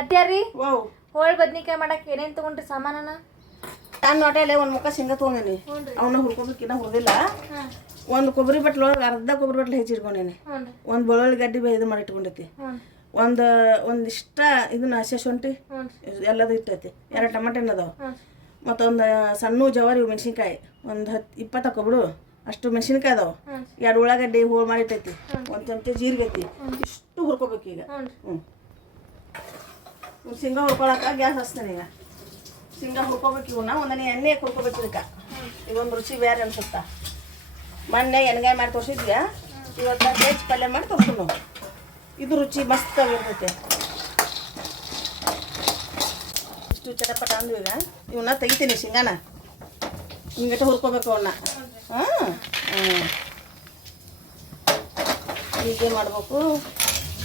ಅತ್ಯಾರಿ wow ಹೋಳ್ ಬದ್ನಿಕಾಯಿ ಮಾಡಕ್ ಏನೇನ್ ತಗೊಂಡ್ರಿ ಸಾಮಾನನ? ನಾನು ನೋಟಲೆ ಒಂದು ಮುಖ ಶೇಂಗಾ ತೊಗೊಂಡೇನಿ. ಅವನ್ನ ಹುರ್ಕೋಬೇಕಿನ್ನ ಹುರಿದಿಲ್ಲ. ಒಂದು ಕೊಬ್ಬರಿ ಬಟ್ಲು ಒಳಗೆ ಅರ್ಧ ಕೊಬ್ಬರಿ ಬಟ್ಲು ಹೆಚ್ಚಿಟ್ಕೊಂಡೇನಿ. ಒಂದು ಬೆಳ್ಳುಳ್ಳಿ ಗಡ್ಡಿ ಇದು ಮಾಡಿ ಇಟ್ಕೊಂಡೈತಿ. ಒಂದಿಷ್ಟ ಇದನ್ನ ಹಸಿ ಶುಂಠಿ ಎಲ್ಲದು ಇಟ್ಟೈತಿ. 2 ಟಮಾಟೆ ಅದಾವ. ಮತ್ತೊಂದು ಸಣ್ಣ ಜವಾರಿ ಮೆಣಸಿನ್ಕಾಯಿ ಒಂದು 20 ಕೊಬ್ಬರು ಅಷ್ಟು ಮೆಣಸಿನ್ಕಾಯಿ ಅದಾವ. 2 ಉಳ್ಳಾಗಡ್ಡಿ ಹೋಳು ಮಾಡಿಟ್ಟೈತಿ. 1 ಚಮಚ ಜೀರಿಗೆ ಐತಿ. ಇಷ್ಟು ಹುರ್ಕೋಬೇಕು ಈಗ. ಶೇಂಗಾ ಹುರ್ಕೊಳಕ ಗ್ಯಾಸ್ ಹಚ್ತೇನೆ. ಈಗ ಶೇಂಗಾ ಹುರ್ಕೋಬೇಕು. ಇವನ್ನ ಒಂದನೇ ಎಣ್ಣೆ ಹುರ್ಕೋಬೇಕು. ಇದಕ್ಕೆ ಇದೊಂದು ರುಚಿ ಬೇರೆ ಅನ್ಸುತ್ತಾ. ಮೊನ್ನೆ ಎಣ್ಗಾಯಿ ಮಾಡಿ ತೋರಿಸಿದ್ವಿ. ಇವತ್ತು ಹೆಚ್ಚು ಪಲ್ಯ ಮಾಡಿ ತೋರಿಸ್ಕೊಂಡು ಇದು ರುಚಿ ಮಸ್ತ್ ಆಗಿರ್ತೈತೆ. ಇಷ್ಟು ಚಟಪಟ ಅಂದ್ವಿ. ಈಗ ಇವನ್ನ ತೆಗಿತೀನಿ. ಶೇಂಗಾನ ಹಿಂಗಟ ಹುರ್ಕೋಬೇಕು. ಅವನ್ನ ಹೀಗೆ ಮಾಡ್ಬೇಕು.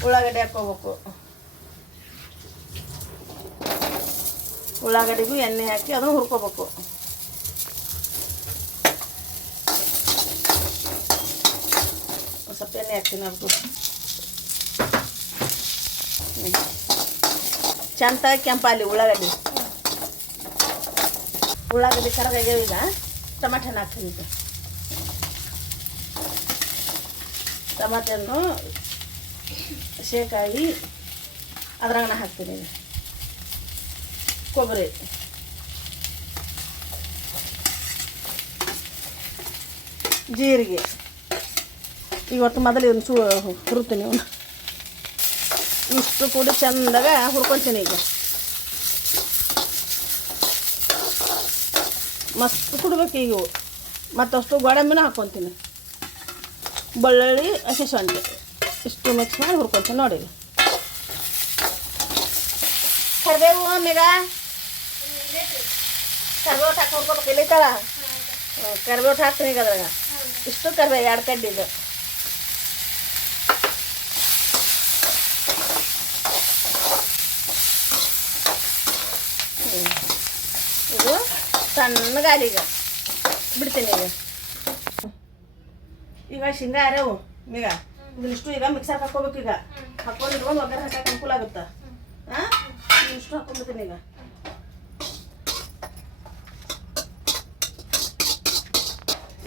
ಉಳ್ಳಾಗಡ್ಡೆ ಹಾಕ್ಕೋಬೇಕು. ಉಳ್ಳಾಗಡ್ಡಿಗೂ ಎಣ್ಣೆ ಹಾಕಿ ಅದನ್ನು ಹುರ್ಕೋಬೇಕು. ಸ್ವಲ್ಪ ಎಣ್ಣೆ ಹಾಕ್ತೀನಿ. ಅದಕ್ಕೂ ಚಂದ ಕೆಂಪಾಲಿ ಉಳ್ಳಾಗಡ್ಡಿ ಕರಗಾಗ್ಯಾವ. ಈಗ ಟಮಾಟೆ ಹಣ್ಣು ಹಾಕ್ತೀನಿ. ಟಮಾಟೆ ಹಣ್ಣು ಶೇಕಾಯಿ ಅದ್ರಾಗ ಹಾಕ್ತೀನಿ. ಈಗ ಕೊಬ್ಬರಿ ಜೀರಿಗೆ ಇವತ್ತು ಮೊದಲು ಇದನ್ನು ಹುರ್ತೀನಿ. ಇವನು ಇಷ್ಟು ಕೂಡ ಚೆಂದಾಗ ಹುರ್ಕೊತೀನಿ. ಈಗ ಮಸ್ತ್ ಕುಡ್ಬೇಕು. ಈಗ ಮತ್ತಷ್ಟು ಗೋಡಂಬಿನ ಹಾಕ್ಕೊತೀನಿ. ಬೆಳ್ಳುಳ್ಳಿ ಹಸಿ ಶುಂಠಿ ಇಷ್ಟು ಮಿಕ್ಸ್ ಮಾಡಿ ಹುರ್ಕೊತೀನಿ. ನೋಡಿ ಕರಿಬೇವು ಮೇಗ ಕರಿಬೇವು ಹಾಕಿ ಹುರ್ಕೋಬೇಕು. ಇಲ್ಲಿತ್ತಲ್ಲ ಕರಿಬೇವು ಹಾಕ್ತೀನಿ. ಈಗ ಅದ್ರಾಗ ಇಷ್ಟು ಕರಿಬೇವು 2 ಕಡ್ಡಿದು. ಇದು ಸಣ್ಣಗಾಲಿ ಈಗ ಬಿಡ್ತೀನಿ. ಈಗ ಶೇಂಗಾ ಅರೆವು ಈಗ ಇದನ್ನಿಷ್ಟು ಈಗ ಮಿಕ್ಸರ್ ಹಾಕ್ಕೋಬೇಕು. ಈಗ ಹಾಕ್ಕೊಂಡು ಇಟ್ಕೊಂಡು ಒಗ್ಗರಣೆ ಹಾಕಕ್ಕೆ ಅನುಕೂಲ ಆಗುತ್ತೆ. ಇಷ್ಟು ಹಾಕ್ಕೊಂಡ್ಬಿಡ್ತೀನಿ. ಈಗ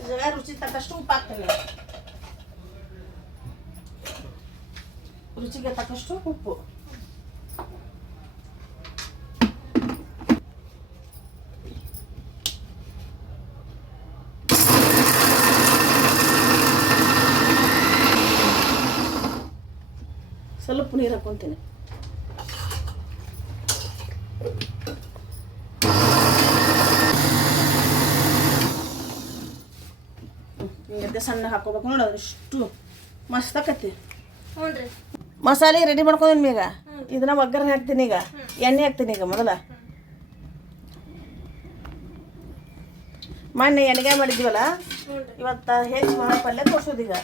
ಈಗ ರುಚಿ ತಕ್ಕಷ್ಟು ಉಪ್ಪು ಹಾಕ್ತೀನಿ. ರುಚಿಗೆ ತಕ್ಕಷ್ಟು ಉಪ್ಪು. ಸ್ವಲ್ಪ ನೀರು ಹಾಕ್ಕೊತೀನಿ. ಹಿಂಗತ್ತೆ ಸಣ್ಣ ಹಾಕ್ಕೋಬೇಕು. ನೋಡಿ ಅದಿಷ್ಟು ಮಸ್ತ್ ಆಕತಿ. ಮಸಾಲೆ ರೆಡಿ ಮಾಡ್ಕೊಂತೀನಿ. ಈಗ ಇದನ್ನ ಒಗ್ಗರಣೆ ಹಾಕ್ತೀನಿ. ಈಗ ಎಣ್ಣೆ ಹಾಕ್ತೀನಿ. ಈಗ ಮೊದಲ ಮೊನ್ನೆ ಎಣ್ಣೆಗಾಯಿ ಮಾಡಿದ್ವಲ್ಲ, ಇವತ್ತು ಹೆಚ್ಚು ಮಾಡೋ ಪಲ್ಯ ತೋರ್ಸೋದು. ಈಗ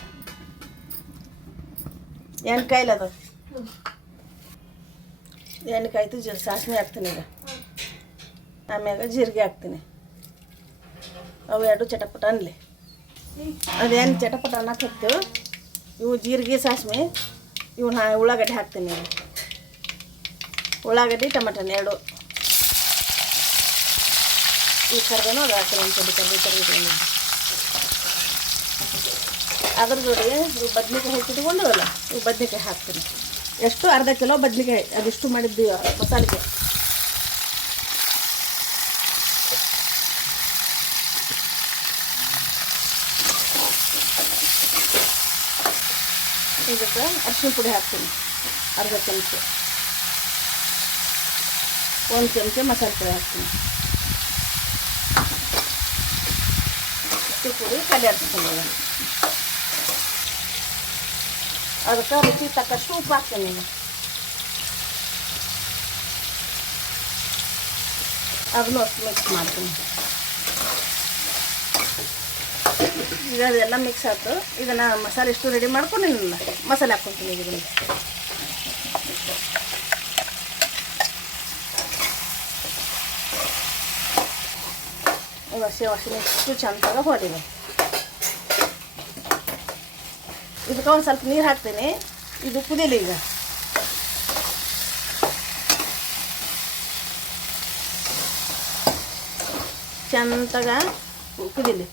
ಎಣ್ಣೆಕಾಯಿಲ್ಲ ಅದು ಎಣ್ಣೆಕಾಯ್ತು ಸಾಸಿವೆ ಹಾಕ್ತೀನಿ. ಈಗ ಆಮ್ಯಾಗ ಜೀರಿಗೆ ಹಾಕ್ತೀನಿ. ಅವು 2 ಚಟಪಟ ಅನ್ಲಿ. ಅದೇನು ಚಟಪಟ ಅನ್ನಕ್ಕೆ ಇವು ಜೀರಿಗೆ ಸಾಸಿವೆ ಇವನ್ನ ಉಳ್ಳಾಗಡ್ಡಿ ಹಾಕ್ತೀನಿ. ಉಳ್ಳಾಗಡ್ಡಿ ಟಮಾಟನ 2 ಈ ಕರ್ಬೇನು ಅದು ಹಾಕ್ತೀನಿ. ಒಂದು ಕರ್ಬೇವು ಅದ್ರ ಜೋಡಿ ಇವು ಬದ್ನಿಕಾಯಿ ಹೆಚ್ಚಿಟ್ಕೊಂಡವಲ್ಲ, ಇವು ಬದ್ನಿಕಾಯಿ ಹಾಕ್ತೀನಿ. ಎಷ್ಟು ಅರ್ಧ ಕಿಲೋ ಬದ್ನಿಕಾಯಿ ಅದಿಷ್ಟು ಮಾಡಿದ್ದೀವಿ ಮಸಾಲೆಗೆ. ಇದಕ್ಕೆ ಅರಿಶಿನ ಪುಡಿ ಹಾಕ್ತೀನಿ. ಅರ್ಧ ಚಮಚ. 1 ಚಮಚ ಮಸಾಲೆ ಪುಡಿ ಹಾಕ್ತೀನಿ. ಇಷ್ಟು ಪುಡಿ ಕಲೆ ಹಾಕ್ತೀನಿ. ಅದಕ್ಕೆ ರುಚಿ ತಕ್ಕಷ್ಟು ಉಪ್ಪು ಹಾಕ್ತೀನಿ. ಅದನ್ನು ಅಷ್ಟು ಮಿಕ್ಸ್ ಮಾಡ್ತೀನಿ. ಈಗ ಅದೆಲ್ಲ ಮಿಕ್ಸ್ ಆಯ್ತು. ಈಗ ನಾನು ಮಸಾಲೆ ಇಷ್ಟು ರೆಡಿ ಮಾಡ್ಕೊಂಡು ಮಸಾಲೆ ಹಾಕ್ಕೊತೀನಿ. ಈಗ ವಾಸನೆ ಇಷ್ಟು ಚಂದಾಗ ಹೊಡಿವೆ. ಇದಕ್ಕೆ ಒಂದು ಸ್ವಲ್ಪ ನೀರು ಹಾಕ್ತೀನಿ. ಇದು ಕುದೀಲಿ. ಈಗ ಚಂದಾಗ ಕುದಿಲಿ.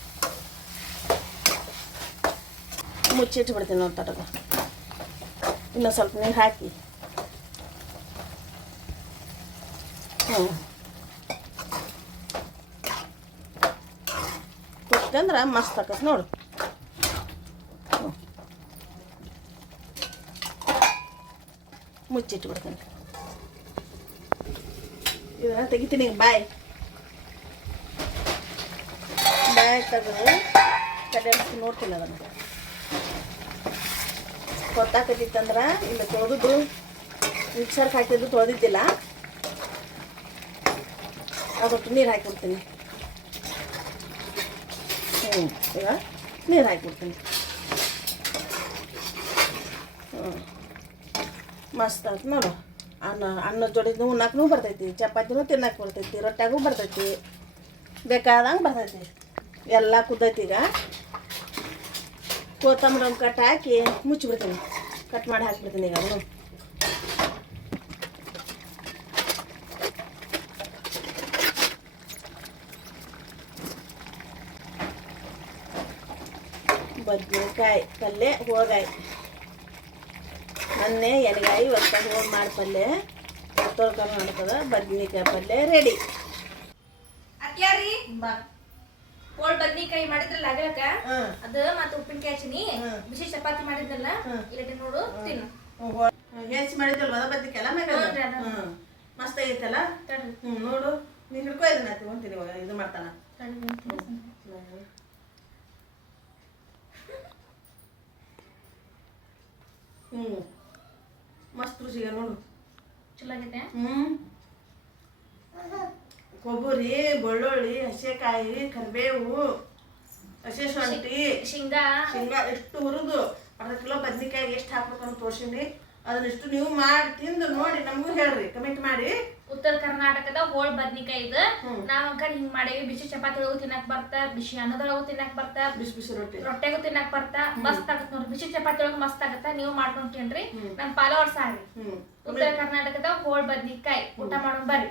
ಮುಚ್ಚಿಟ್ಟು ಬಿಡ್ತೀನಿ ಒಂದು ತಟಕ. ಇನ್ನೂ ಸ್ವಲ್ಪ ನೀರು ಹಾಕಿ ಕುಟ್ಕಂದ್ರೆ ಮಸ್ತ್ ಆಕತ್ ನೋಡು. ಮುಚ್ಚಿಟ್ಟು ಬಿಡ್ತೀನಿ. ಇದನ್ನ ತೆಗಿತೀನಿ ಬಾಯ್ ತೆಗೆದು ಕಡ್ಡಿ ನೋಡ್ತೀನಿ. ಅದನ್ನು ಗೊತ್ತಾಕತ್ತಿತ್ತಂದ್ರೆ ಇಲ್ಲ ತೊಳೆದು ಮಿಕ್ಸರ್ಗೆ ಹಾಕಿದ್ದು ತೊಳೆದಿದ್ದಿಲ್ಲ, ಅದೊಟ್ಟು ನೀರು ಹಾಕಿಬಿಡ್ತೀನಿ. ಈಗ ನೀರು ಹಾಕಿಬಿಡ್ತೀನಿ. ಮಸ್ತ್ ಆಯ್ತು ನೋಡು. ಅನ್ನದ ಜೋಡಿನೂ ಉಣ್ಣಾಕೂ ಬರ್ತೈತಿ, ಚಪಾತಿನೂ ತಿನ್ನಕ್ಕೆ ಬರ್ತೈತಿ, ರೊಟ್ಯಾಗೂ ಬರ್ತೈತಿ, ಬೇಕಾದಂಗೆ ಬರ್ತೈತಿ. ಎಲ್ಲ ಕುದ್ದೈತಿ. ಈಗ ಕೊತ್ತಂಬರಿ ಒಂದು ಕಟ್ ಹಾಕಿ ಮುಚ್ಚಿಬಿಡ್ತೀನಿ. ಕಟ್ ಮಾಡಿ ಹಾಕಿಬಿಡ್ತೀನಿ. ಈಗ ಅದನ್ನು ಬದನೆಕಾಯಿ ಪಲ್ಯ ಹೋಗಾಯಿ. ಮೊನ್ನೆ ಎಣ್ಗಾಯಿ ಇವತ್ತು ಹೋಗಿ ಮಾಡಿ ಪಲ್ಯ ತೊಳ್ಕೊಂಡು ಮಾಡ್ತದ. ಬದನೆಕಾಯಿ ಪಲ್ಯ ರೆಡಿ. ಅತ್ಯಾರಿ ಬಾ ಹೋಳ್ ಬದ್ನಿಕಾಯಿ ಮಾಡಿದ್ರಲ್ಲ ಆಗಲಕ್ಕ ಅದು ಮತ್ತೆ ಉಪ್ಪಿನಕಾಯಿ ಹಚ್ಚಿನಿ. ಬಿಸಿ ಚಪಾತಿ ಮಾಡಿದ್ನಲ್ಲ ಇಲ್ಲಿ ನೋಡು ತಿನ್ನು. ಹೆಚ್ಚು ಮಾಡಿದ್ವಲ್ಲ ಅದ ಬದ್ನಿಕಾಯಿ ಮಸ್ತ್ ಆಗೈತಲ್ಲ. ನೋಡು ನೀನು ಹಿಡ್ಕೊ. ಇದನ್ನ ತಗೊಂತೀನಿ. ಇವಾಗ ಇದು ಮಾಡ್ತಾನ. ಮಸ್ತ್ ರುಚಿಗೆ ನೋಡು. ಚಲೋ ಆಗೈತೆ. ಕೊಬ್ಬರಿ, ಬೆಳ್ಳುಳ್ಳಿ, ಹಸಿಕಾಯಿ, ಕರಿಬೇವು, ಹಸಿ ಶುಂಠಿ, ಶೇಂಗಾ ಎಷ್ಟು ಹುರಿದು ಅರ್ಧ ಕಿಲೋ ಬದ್ನಿಕಾಯಿಗೆ ಎಷ್ಟು ಹಾಕ್ಬೇಕು ಅಂತ ತೋರ್ಸಿನಿ. ಅದನ್ನಿಷ್ಟು ನೀವು ಮಾಡಿ ತಿಂದು ನೋಡಿ ನಮಗೂ ಹೇಳ್ರಿ, ಕಮೆಂಟ್ ಮಾಡಿ. ಉತ್ತರ ಕರ್ನಾಟಕದ ಹೋಳ್ ಬದ್ನಿಕಾಯಿ ಇದು. ನಾವ್ ಅಂಕಲ್ ಹಿಂಗ್ ಮಾಡೇವಿ. ಬಿಸಿ ಚಪಾತಿ ಒಳಗೂ ತಿನ್ನಕ್ ಬರ್ತಾ, ಬಿಸಿ ಅನ್ನದೊಳಗೂ ತಿನ್ನಕ್ ಬರ್ತಾ, ಬಿಸಿ ಬಿಸಿ ರೊಟ್ಟೆಗೂ ತಿನ್ನಕ್ ಬರ್ತಾ. ಮಸ್ತ್ ಆಗತ್ ನೋಡ್ರಿ. ಬಿಸಿ ಚಪಾತಿ ಒಳಗ ಮಸ್ತ್ ಆಗತ್ತ. ನೀವು ಮಾಡ್ಕೊಂಡ್ ತಿನ್ರಿ. ನಮ್ ಫಾಲೋವರ್ಸ್ ಆಗ್ರಿ. ಉತ್ತರ ಕರ್ನಾಟಕದ ಹೋಳ್ ಬದ್ನಿಕಾಯಿ ಊಟ ಮಾಡೋಣ ಬರ್ರಿ.